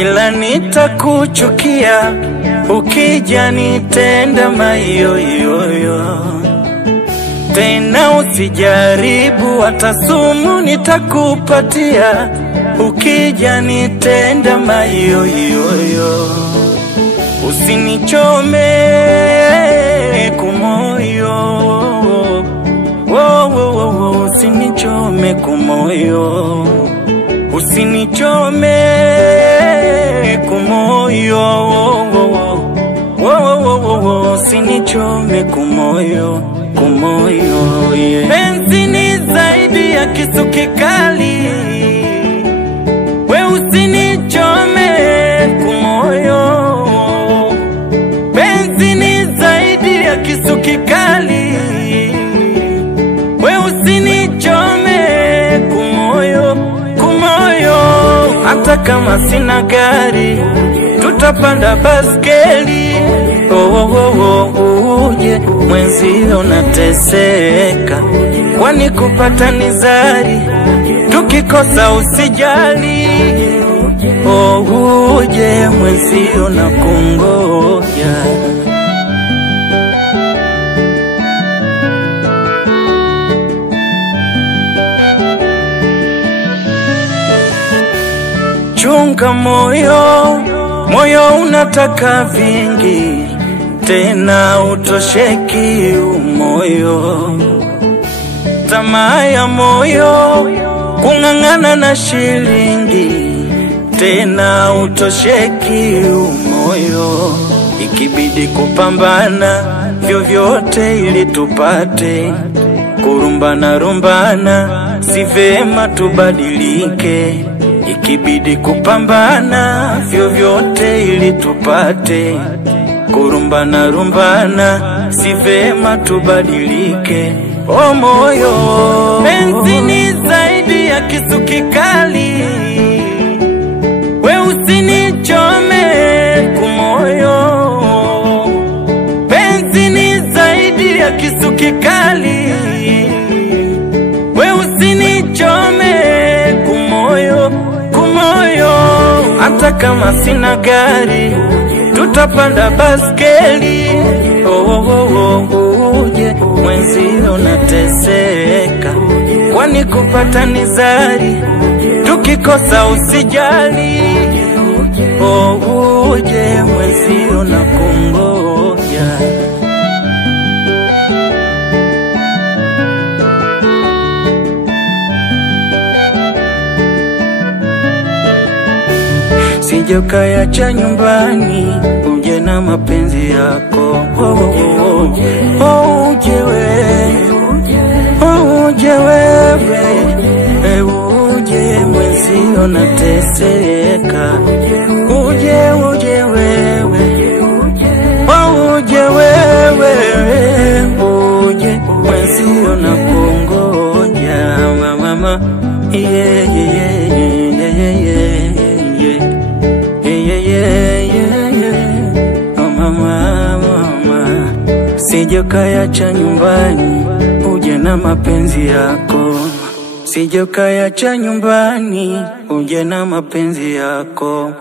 Ila nitakuchukia ukija nitenda mayoyoyo. Tena usijaribu hata sumu nitakupatia ukija nitenda mayoyoyo. Usinichome kumoyo, usinichome kumoyo, usinichome kumoyo, usinichome kumoyo, kumoyo, yeah. Penzi ni zaidi ya kisu kikali, we usinichome kumoyo. Penzi ni zaidi ya kisu kikali, we usinichome kumoyo, kumoyo. Hata kama sina gari tutapanda baskeli, uje mwenzio nateseka, kwani kupata nizari, tukikosa usijali, uje mwenzio na kungoja. Chunga moyo, moyo unataka vingi, tena utosheki umoyo. Tamaa ya moyo kung'ang'ana na shilingi, tena utosheki umoyo. Ikibidi kupambana vyovyote ili tupate, kurumbana rumbana si vema, tubadilike. Ikibidi kupambana vyovyote ili tupate, kurumbana rumbana si vema, tubadilike. O moyo, penzi ni zaidi ya kisu kikali, we usinichome kumoyo. Penzi ni zaidi ya kisu kikali, we usinichome kumoyo, kumoyo. Hata kama sina gari tutapanda baskeli, uje mwenzio nateseka, kwani kupata nizari, tukikosa usijali, uje mwenzio na kungoja. Sije ukayacha nyumbani, uje na mapenzi yako, uje wewe, uje mwenzio nateseka, uje wewe, uje mwenzio na kungoja. Mama, yeah, yeah, yeah, yeah, yeah. Oh mama, sije ukayacha nyumbani, uje na mapenzi yako. Sije ukayacha nyumbani, uje na mapenzi yako.